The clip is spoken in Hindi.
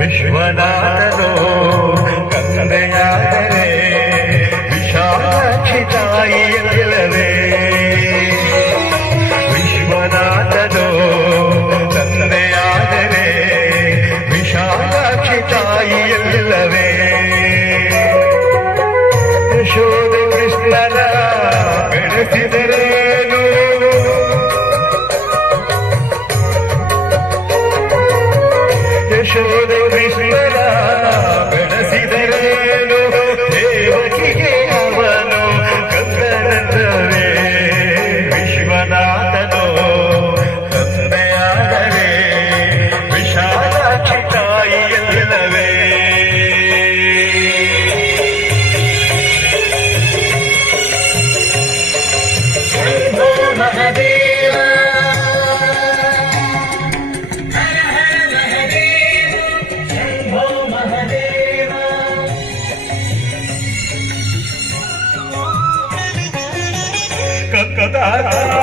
विश्वनाथनो कन्दयारे विशालक्षिताय किलवे विश्वनाथनो कन्दयारे विशालक्षिताय किलवे यशोद कृष्णन गणसिदरे ಯಶೋದೆ ಕೃಷ್ಣನ ಬೆಳೆಸಿದರೆ Radha